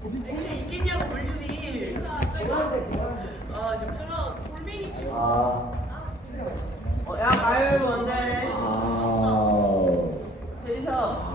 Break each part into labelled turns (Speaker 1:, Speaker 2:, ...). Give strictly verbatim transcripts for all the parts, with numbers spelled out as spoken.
Speaker 1: 이게 있겠냐고 볼륨이. 아 지금 골뱅이 치고.
Speaker 2: 아.
Speaker 3: 어, 야, 가위바위보 먼저 해.
Speaker 2: 아.
Speaker 3: 대리석.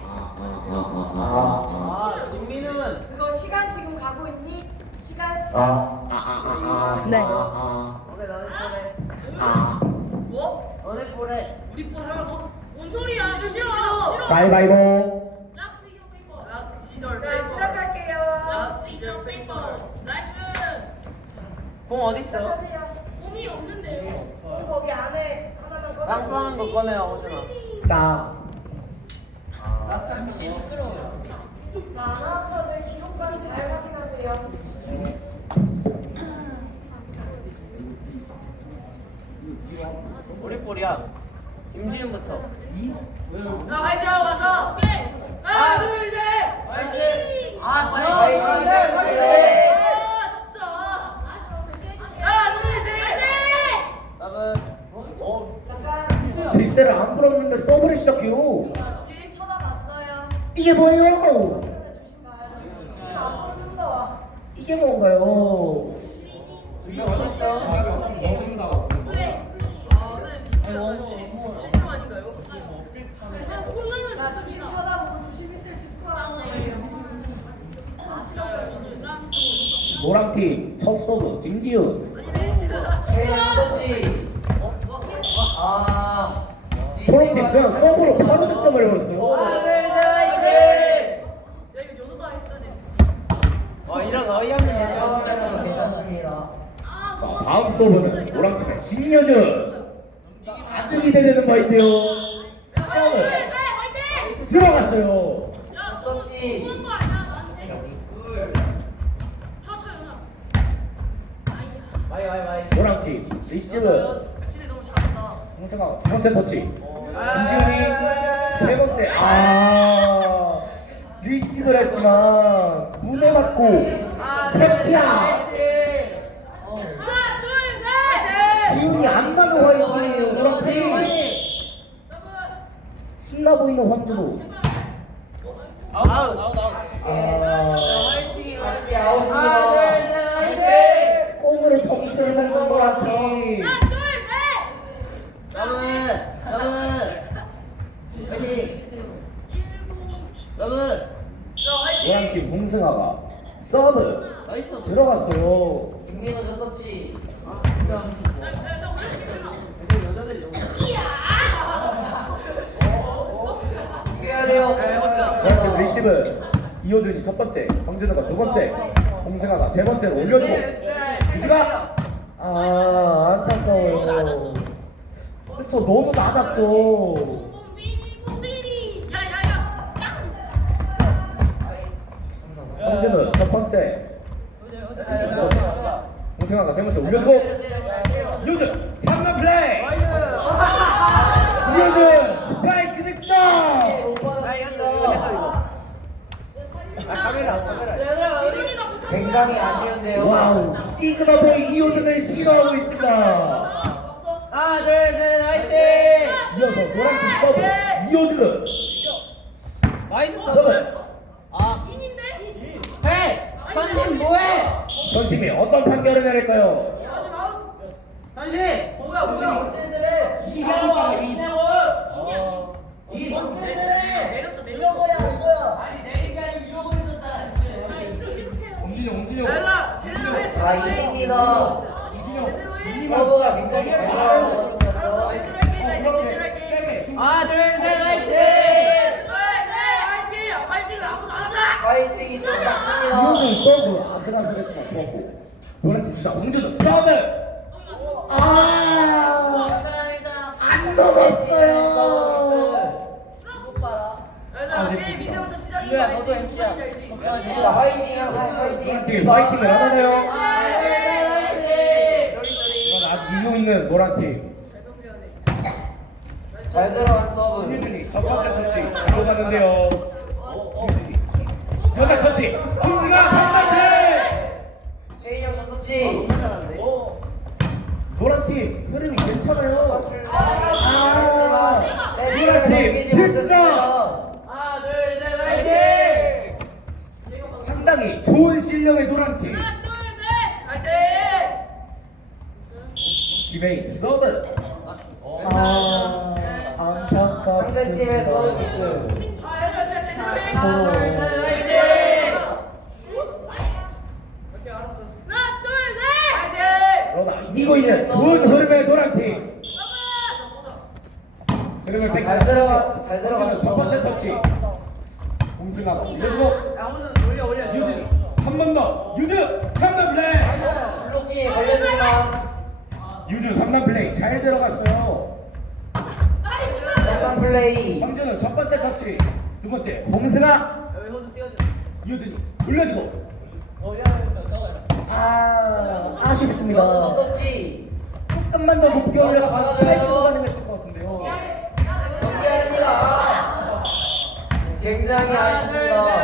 Speaker 2: 아.
Speaker 3: 아, 윤민은.
Speaker 1: 그거 시간 지금 가고 있니? 시간?
Speaker 2: 아. 아.
Speaker 4: 네.
Speaker 3: 오케이, 너네 볼해.
Speaker 2: 아.
Speaker 1: 뭐?
Speaker 3: 너네 볼해.
Speaker 1: 우리 볼 하라고? 뭔 소리야? 싫어 싫어.
Speaker 2: 가위바위보.
Speaker 1: 락 시절.
Speaker 5: 자, 시작할게요.
Speaker 1: 락 시절 페이퍼. 라이트.
Speaker 3: 공 어딨어?
Speaker 5: 시작하세요.
Speaker 1: 공이 없는데요.
Speaker 5: 공 거기 안에 하나만 꺼내.
Speaker 3: 빵빵한 거 꺼내요, 오준아.
Speaker 2: 스탑.
Speaker 3: 약간 시끄러워.
Speaker 5: 자, 아나운서들 기록관 잘 확인하세요.
Speaker 3: 우리 볼이야. 임지은부터.
Speaker 1: 자 화이팅 하고 가서. 오케이. 하나 둘 셋.
Speaker 3: 화이팅! 아, 빨리.
Speaker 1: 화이팅!
Speaker 3: 화이팅!
Speaker 1: 아 진짜. 하나 둘 셋. 화이팅!
Speaker 3: 답은 어.
Speaker 5: 잠깐.
Speaker 2: 리스를 안 풀었는데 서브를 시작해요.
Speaker 5: 자, 주심 쳐다봤어요.
Speaker 2: 이게 뭐예요?
Speaker 5: 그런데 주심 봐요. 주심 앞으로 좀 더 와.
Speaker 2: 이게 뭔가요?
Speaker 3: 이게 어딨어?
Speaker 1: 아 근데 이거 실력 아닌가요?
Speaker 5: 자, 주심 쳐다보고 주심 있을 때 스코어하는 거예요.
Speaker 2: 노랑팀 첫 서브 김지훈.
Speaker 3: 아.
Speaker 2: 초록팀 그냥 서브로 바로 득점을 해버렸어요.
Speaker 3: 하나, 둘, 셋, 화이팅!
Speaker 1: 야 이거 연우가 했어야 됐지.
Speaker 3: 어, 이런 어이없는 예정은 괜찮습니다.
Speaker 2: 자, 다음 서브는 노랑팀의 신여준. 아주 기대되는 바인데요. 서브 들어갔어요.
Speaker 3: 마이, 마이, 마이.
Speaker 2: 노랑팀 리시브.
Speaker 1: 진짜 너무 잘한다.
Speaker 2: 홍세가 두 번째 터치. 김지훈이 세 번째. 아 리시브를 했지만 눈에 맞고 터치야.
Speaker 1: 하나 둘 셋.
Speaker 2: 기운이 안 나는 화이팅이에요. 노랑팀. 신나 보이는 황준호.
Speaker 3: 아웃, 아웃, 아웃.
Speaker 2: 아
Speaker 3: 화이팅, 화이팅. 하나, 둘, 셋, 화이팅!
Speaker 2: 꽁으로 정신을 잡는 노랑팀.
Speaker 1: 하나 둘 셋.
Speaker 3: 남은, 남은. 화이팅! 남은.
Speaker 1: 자 화이팅.
Speaker 2: 노랑팀 홍승아가 서브
Speaker 3: 나이스.
Speaker 2: 들어갔어요.
Speaker 3: 김민호 선덕지.
Speaker 1: 야야나 원래 지금.
Speaker 3: 요즘 여자들이 너무. 이겨야 돼요.
Speaker 2: 노랑팀 리시브 이호준이 첫 번째, 황준호가 두 번째, 홍승아가 세 번째로 올려주고 유주가 아 안타까워요. 그쵸 너무 낮았죠.
Speaker 1: 뽕뽕삐리 뽕삐리. 야야야.
Speaker 2: 황준호 첫 번째, 홍승아가 세 번째 올려주고 이호준 삼 점 플레이. 이호준 스파이크 득점.
Speaker 3: 나 이겼어. 아, 카메라, 카메라.
Speaker 5: 굉장히 아쉬운데요.
Speaker 2: 와우 시그마 보이 이호준을 싫어하고 있습니다.
Speaker 3: 하나, 둘, 셋, 화이팅!
Speaker 2: 이어서 노란팀 서브 이호준은
Speaker 3: 나이스
Speaker 2: 서브.
Speaker 3: 서브. 아, 해! 선심 뭐해?
Speaker 2: 선심이 어떤 판결을 내릴까요?
Speaker 3: 선심!
Speaker 1: 뭐야 뭐야.
Speaker 3: 이게 뭐야? 어. 이 뭔 뜻을 해?
Speaker 1: 내렸어 내렸어.
Speaker 3: 이러고야 이거야. 아니 내린 게 아니고 이러고 있었잖아.
Speaker 2: 옹진이 옹진이
Speaker 1: 내가 제대로 해.
Speaker 5: 아,
Speaker 1: 제대로 해.
Speaker 5: 이깁니다.
Speaker 1: 제대로 해.
Speaker 5: 서브가 굉장히 잘 나와요.
Speaker 1: 제대로 할게 나 이제 제대로 할게.
Speaker 3: 하나, 둘, 셋, 화이팅!
Speaker 1: 네, 화이팅! 화이팅을 아무도 안 하자!
Speaker 5: 파이팅이 좀 작습니다.
Speaker 2: 이호준 서브 아슬아슬했지만 좋았고 노란팀 주자 홍준호 서브 아안 넘었어요.
Speaker 1: 얘들아 게임 이제부터 시작이야. 너도 엠씨야. 알지?
Speaker 5: 자, 화이팅이야, 화이팅.
Speaker 2: 노란팀 파이팅을 안 하네요.
Speaker 3: 화이팅!
Speaker 2: 그럼 아직 이유 있는 노란팀
Speaker 5: 잘 들어간 서브.
Speaker 2: 신유준이 첫 번째 터치 들어갔는데요. 여자 터치 홍승아 삼 번째.
Speaker 5: 최인영 선수치.
Speaker 2: 노란팀 흐름이 괜찮아요. 아
Speaker 5: 네,
Speaker 2: 노란팀
Speaker 5: 넘기지
Speaker 2: 득점.
Speaker 5: 못했습니다.
Speaker 3: 하나, 둘, 셋, 화이팅!
Speaker 2: 상당히 좋은 실력의 노란팀 김혜인 서브. 아 안타깝습니다.
Speaker 3: 상대팀의 서비스.
Speaker 2: 그러나 이기고 있는 좋은 흐름의 노란팀. 흐름을 뺏기.
Speaker 3: 잘 들어가 잘
Speaker 2: 첫
Speaker 3: 들어갔어.
Speaker 2: 번째 터치. 공승하고 올려주고 유진 한 번 더. 유즈 삼 단 플레이.
Speaker 3: 블록이 걸렸지만
Speaker 2: 유즈 삼 단 플레이 잘 들어갔어요.
Speaker 3: 약간 플레이.
Speaker 2: 황준은 첫 번째 터치. 두 번째 홍승아. 유진이 올려주고. 아 아쉽습니다.
Speaker 3: 터치.
Speaker 2: 조금만 더 높게 올려서 스파이크 들어가는 게 있을 것 같은데요.
Speaker 3: 경기합니다. 굉장히 아쉽습니다.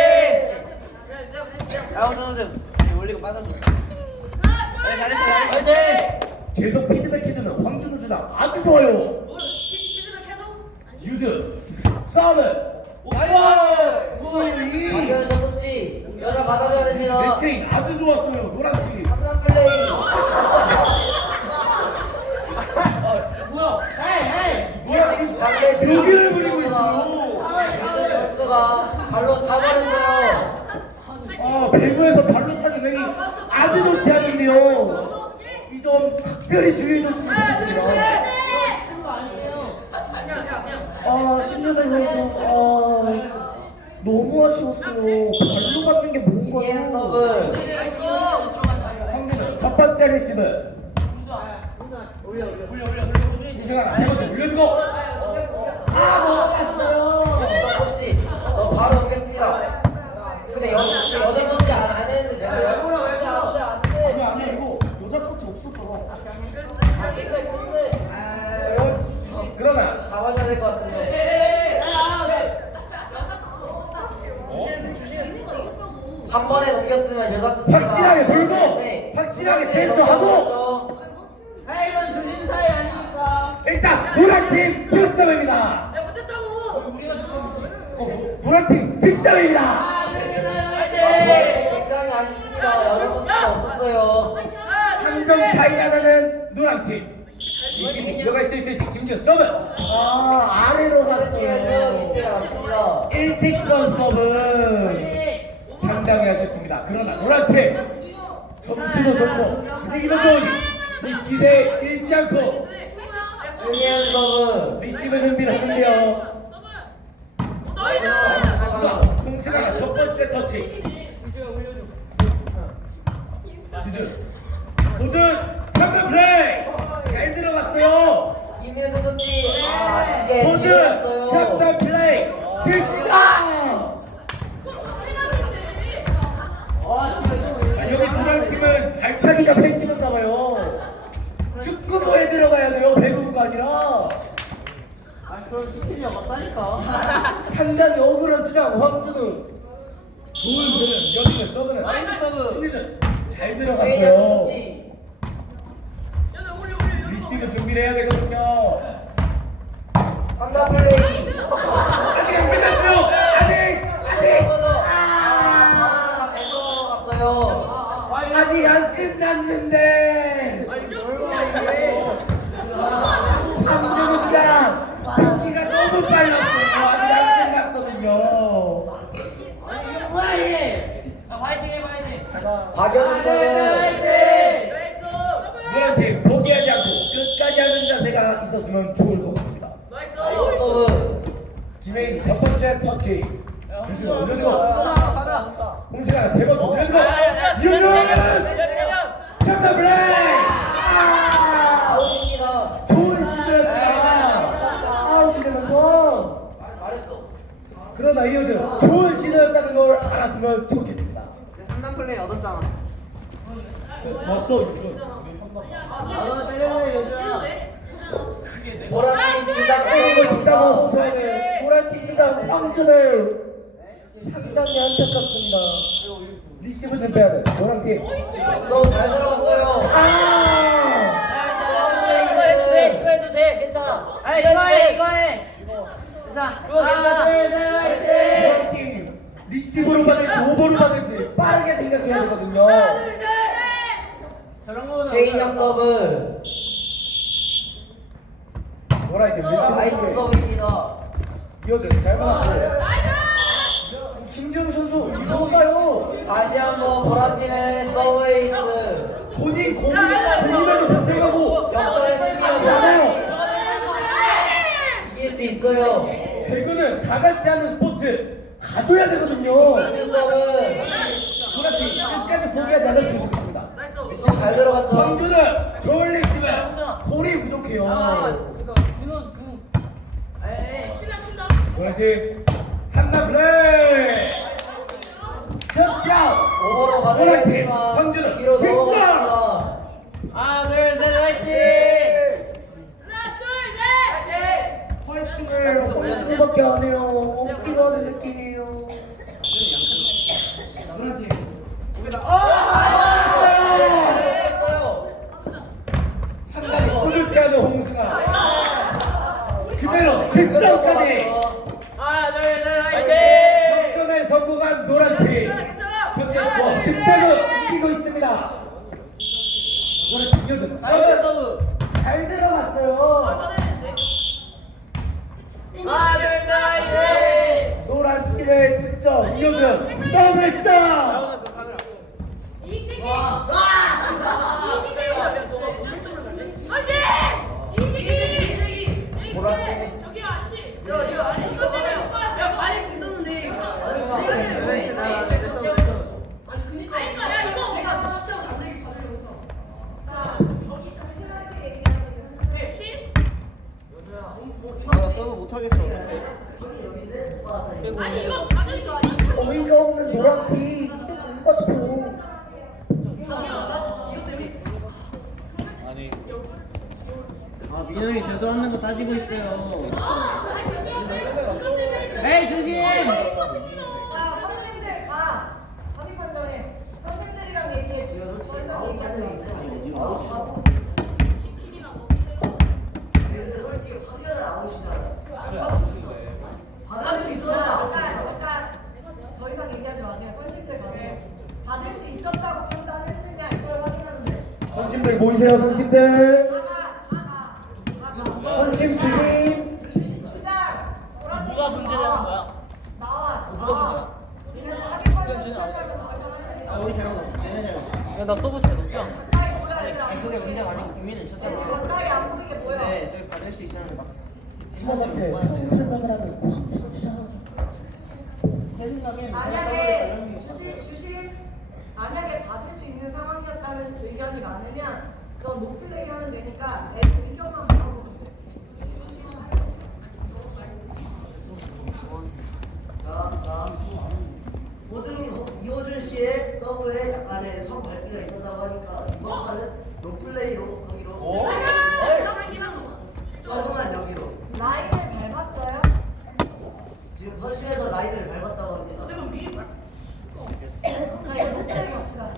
Speaker 2: 계속 피드백해주는 황준우 주장 아주 좋아요. 유즈 싸움을.
Speaker 3: 박연서 터치. 여자 받아줘야 됩니다.
Speaker 2: 네트인 아주 좋았어요. 노란팀.
Speaker 3: 삼단 플레이.
Speaker 2: 노란팀
Speaker 3: 상대
Speaker 2: 묘기를 부리고 있어요.
Speaker 3: 선수가 발로 차버렸어요.
Speaker 2: 아 배구에서 발로 차기 맹이 아주 좋지 않은데요. 이 점 특별히 주의해줬으면 좋겠습니다. 아 신재생 선수 아 너무 아쉬웠어요. 발로 맞는 게
Speaker 3: 이엔
Speaker 2: 뭔가요?
Speaker 3: 서브.
Speaker 2: 황준우 첫 번째 리시브. 우승아 세 번째 올려주고. 아 넘어갔어요.
Speaker 3: 터치. 어, 바로 오겠습니다. 근데 여, 근데 여자 터치 안, 안 했는데 되나요?
Speaker 2: 아니 아니 이거 여자 터치 없었더라. 그러나
Speaker 3: 잡아줘야 될 것 같은데. 한 번에 넘겼으면 여자 터치.
Speaker 2: 확실하게 돌고 확실하게 제스처하고 일단 노란팀 득점입니다. 어, 노란팀 득점입니다.
Speaker 3: 굉장히 아쉽습니다. 여자 터치가 없었어요.
Speaker 2: 삼 점 차이 나는 노란팀. 이기수 들어갈 수 있을지 김준 서브. 아 아래로
Speaker 3: 팀에서
Speaker 2: 갔어요.
Speaker 3: 미스가 났습니다.
Speaker 2: 일직선 서브 상당히 아쉽습니다. 그러나 노란팀 점수도 좋고 분위기도 좋으니 이 기세에 잃지 않고
Speaker 3: 주니언 서브.
Speaker 2: 리시브 준비를 하는데요. 홍승아가 첫 번째 터치. 유준 도준 삼 점 플레이 잘 들어갔어요.
Speaker 3: 이면서 터치. 아, 아쉽게
Speaker 2: 도준
Speaker 3: 뒤로
Speaker 2: 삼 점
Speaker 3: 갔어요.
Speaker 2: 플레이 득점. 아, 여기 노란팀은 발차기가 패시는가 봐요. 축구부에 들어가야 돼요. 배구부가 아니라. 상당히 억울한 주장 황준우. 좋은 드는 여기는 서브는 신유준 잘
Speaker 3: 주니언
Speaker 2: 들어갔어요.
Speaker 3: 터치.
Speaker 2: 리시브 준비를 해야 되거든요.
Speaker 3: 삼단 플레이.
Speaker 2: 아직 안 끝났어요. 아직 아직
Speaker 3: 아, 계속 갔어요.
Speaker 2: 아직 안 끝났는데. 황준우 주장 경기가 너무 빨랐어요. 아직 안 끝났거든요.
Speaker 3: 박연서 서브.
Speaker 2: 노란팀 포기하지 않고 끝까지 하는 자세가 있었으면 좋을 것 같습니다.
Speaker 3: 서브.
Speaker 2: 김혜인 첫 번째 터치. 유준 올려주고. 홍승아 세 번째 올려주고. 유준 삼 점 플레이. 아!
Speaker 3: 아웃입니다.
Speaker 2: 좋은 시도였습니다. 아웃이 되면 또.
Speaker 3: 말했어.
Speaker 2: 그러나 이어져 좋은 시도였다는 걸 알았으면 좋겠습니다.
Speaker 4: 삼단 플레이 얻었잖아.
Speaker 2: 좋았어 유준.
Speaker 3: 보라팀 주장
Speaker 2: 때리고 싶다고 호소하는 노란팀 주장 황준을 상당히 안타깝습니다. 리시브 좀 빼야 돼. 노란팀.
Speaker 3: 서브 잘 들어갔어요.
Speaker 2: 아!
Speaker 4: 이거 해도 돼. 이거 해도 돼. 괜찮아. 아 이거 해. 이거 해. 자, 그거 괜찮아.
Speaker 2: 노란팀 리시브 이십으로 받을지 오버로 받을지 빠르게 생각해야 되거든요.
Speaker 1: 하나 둘 셋.
Speaker 4: 저런 거는
Speaker 3: 제인혁 서브.
Speaker 2: 뭐라 이제
Speaker 3: 나이스
Speaker 2: 리시브
Speaker 3: 서브입니다.
Speaker 2: 이어준 잘 받았고 김준우 선수 이거 봐요.
Speaker 3: 다시 한번 보라팀의 서브 에이스.
Speaker 2: 본인 공격을 들이면서 상대하고
Speaker 3: 역전했습니다. 이길 수 있어요.
Speaker 2: 배구는 다 같이 하는 스포츠 가져야 되거든요.
Speaker 3: 민주 서브.
Speaker 2: 보라팀 끝까지 포기하지 않았으면 좋겠습니다.
Speaker 3: 지금 잘 들어갔죠.
Speaker 2: 광주는 저울 리시브 볼이 부족해요.
Speaker 4: 그거 그거 그 에이
Speaker 2: 보라팀 삼 단 플레이 터치아웃.
Speaker 3: 오버로
Speaker 2: 보라팀
Speaker 3: 가져갔지만
Speaker 2: 광주는
Speaker 3: 뒤로
Speaker 2: 득점.
Speaker 3: 넘어갔습니다.
Speaker 4: 하나 둘셋 화이팅.
Speaker 2: 화이팅을 홍보밖에 안 해요. 웃기고 하는 느낌이에요. 보라팀
Speaker 3: 했어요.
Speaker 2: 상당히 뿌듯해하는 홍승아. 그대로 득점까지
Speaker 4: 하나 둘셋 화이팅.
Speaker 2: 역전에 성공한 노란팀. 현재 십 대로 이기고 있습니다. 노란팀 이어준
Speaker 4: 나이스 서브.
Speaker 2: 잘 들어갔어요.
Speaker 4: 하나 둘셋 화이팅.
Speaker 2: 노란팀의 득점 이어준 더블점.
Speaker 1: 아니 이거 가져이 거
Speaker 2: 어이가 없는 노란팀 뭔가 싶어.
Speaker 4: 아 민호이 대도하는 거 따지고 있어요. 에이 조심.
Speaker 5: 자, 선생님들 가. 합의 판정해. 선생님들이랑 얘기해. 더 이상 얘기하지 마. 받을 수 있어. 잠깐, 잠깐. 더 이상 얘기하지 마세요. 선생님들 가세요. 받을 수 있었다고 판단했느냐 이걸 확인하면 돼.
Speaker 2: 선심들 모이세요. 선심들.
Speaker 5: 가가, 가가, 가가.
Speaker 2: 선심 주심.
Speaker 5: 주신 주장.
Speaker 4: 누가 문제라는 거야?
Speaker 5: 나와, 나와. 니네는 합의 판정 시작하면 더 이상 할 얘기
Speaker 4: 아
Speaker 5: 없어.
Speaker 4: 우리 잘못. 쟤네 잘못. 야나 서브 잘 넣자.
Speaker 5: 가까이 보여, 얘들아.
Speaker 4: 아니 그게 문제가 아니고 국민을 쳤잖아.
Speaker 5: 가까이 안 보이게 보여.
Speaker 4: 네 저기 받을 수 있으면 막.
Speaker 2: 팀원한테 설명을 하면
Speaker 4: 제 생각엔
Speaker 5: 만약에 주신 주신 만약에 받을 수 있는 상황이었다는 의견이 많으면 그건 노플레이 하면 되니까 내 의견만 물어보면 돼.
Speaker 6: 자, 자. 호준, 이호준 씨의 서브에 약간의 성 밝기가 있었다고 하니까 이번 판은 노플레이로 여기로 서브만 여기로
Speaker 5: 라인을 밟았어요?
Speaker 6: 지금 선심에서 라인을 밟았다고 합니다.
Speaker 5: 자 이거 녹색이 없다.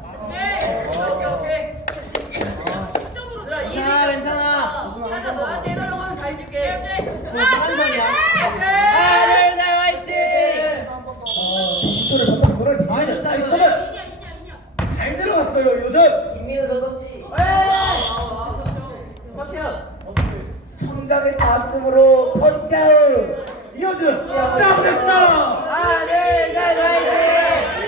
Speaker 4: 괜찮아 괜찮아.
Speaker 1: 하나 너한테 해달라고 하면 다 해줄게.
Speaker 4: 무슨 소리야?
Speaker 1: 오케이.
Speaker 4: 둘셋 화이팅.
Speaker 2: 어, 점수를 받고 노란팀 이어준 나이스는 잘 들어갔어요. 요즘
Speaker 3: 김민우 선수.
Speaker 2: 청장의 가슴으로 터치아웃. 이어준 서브 득점.
Speaker 4: 하나 둘셋 화이팅.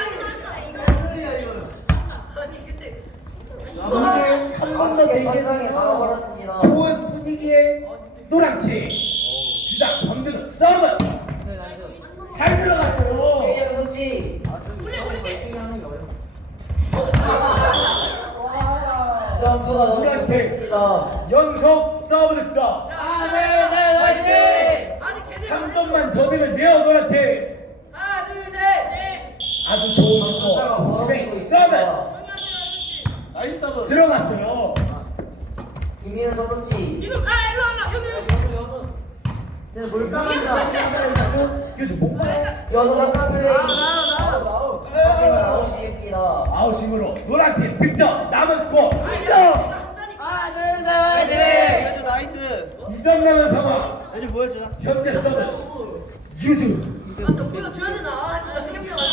Speaker 2: 오늘 한 번 더
Speaker 3: 아쉽게 선상에
Speaker 2: 제시해서
Speaker 3: 나와버렸습니다.
Speaker 2: 좋은 분위기의 노란팀 주장 광주는 서브 잘 들어갔어요.
Speaker 3: 김민우 선수. 점프가 너무 좋습니다.
Speaker 2: 연속 서브 득점.
Speaker 4: 하나 둘셋 화이팅.
Speaker 1: 아직 제대로
Speaker 2: 삼 점만 더 넣으면 돼요 노란팀.
Speaker 1: 하나 둘 셋.
Speaker 2: 아주 좋은
Speaker 3: 숫자가
Speaker 2: 스코어.
Speaker 3: 벌어지고
Speaker 2: 김행
Speaker 3: 있습니다.
Speaker 2: 서브
Speaker 4: 나이스 서브.
Speaker 2: 들어갔어요.
Speaker 3: 김민우 선수.
Speaker 1: 지금 아 일로 와라 여기 여기.
Speaker 4: 쟤 몰빵한다.
Speaker 2: 요즘 못 봐요.
Speaker 3: 연우 삼각 플레이.
Speaker 4: 나나나.
Speaker 3: 하지만 아웃입니다.
Speaker 2: 아웃심으로 노란팀 득점. 남은 스코어 이 점.
Speaker 4: 하나 둘셋 화이팅. 나이스.
Speaker 2: 이 점 남은 상황.
Speaker 4: 요즘 보여주자.
Speaker 2: 현재 서브 유주.
Speaker 1: 아저 보여줘야 되나? 아, 진짜 어떻게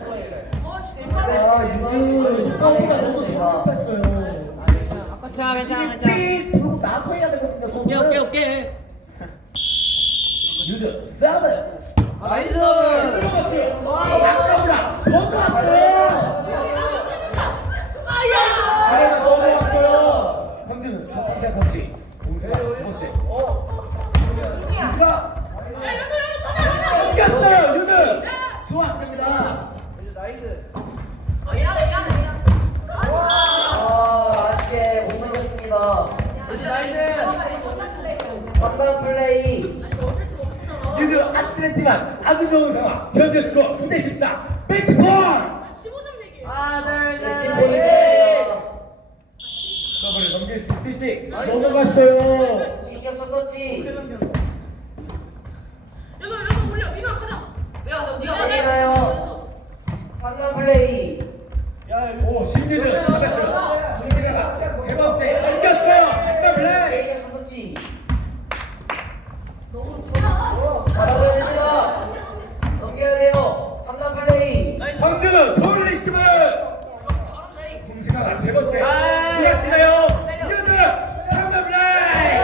Speaker 2: 아 유준 서브가 너무 성급했어요.
Speaker 1: 괜찮아 괜찮아 괜찮아.
Speaker 2: 삐 들고 나서 해야 되거든요. 서브는.
Speaker 4: 오케이 오케이 오케이.
Speaker 2: 유준 서브.
Speaker 1: 나이스.
Speaker 2: 들어갔어요. 아까보다 더 좋았어요. 아야. 더 좋았어요. 형준은 첫 번째 터치. 공세가 두 번째. 유준가 이겼어요. 유준. 좋았습니다.
Speaker 3: 아, 아쉽게 못 넘겼습니다. 삼단 플레이.
Speaker 2: 유준 아틀레티만 아주 좋은 상황. 현재 스코어 구 대 십사. 매치 볼.
Speaker 3: 매치 포인트.
Speaker 2: 서브를 넘길 수 있을지 넘어갔어요.
Speaker 3: 진격 서터치. 확인하여. 삼단 플레이.
Speaker 2: 오 신유준 받았어요. 문진아가 세 번째 넘겼어요. 백단 플레이.
Speaker 3: 진격 서터치. 받아줘야 됩니다. 넘겨야 돼요. 삼단 플레이.
Speaker 2: 황준우 좋은 리시브. 공승아가 세 번째 들어치나요. 유준 삼단 플레이.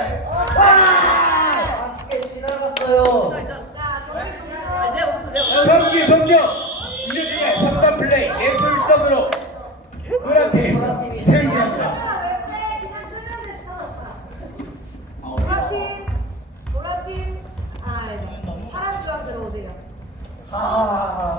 Speaker 2: 와!
Speaker 3: 아쉽게 지나갔어요.
Speaker 2: 경기 종료. 유준의 삼단 플레이 예술적으로 노란팀 승리합니다.
Speaker 5: 노란팀, 노란팀, 아, 파란 주황 들어오세요.
Speaker 2: 아.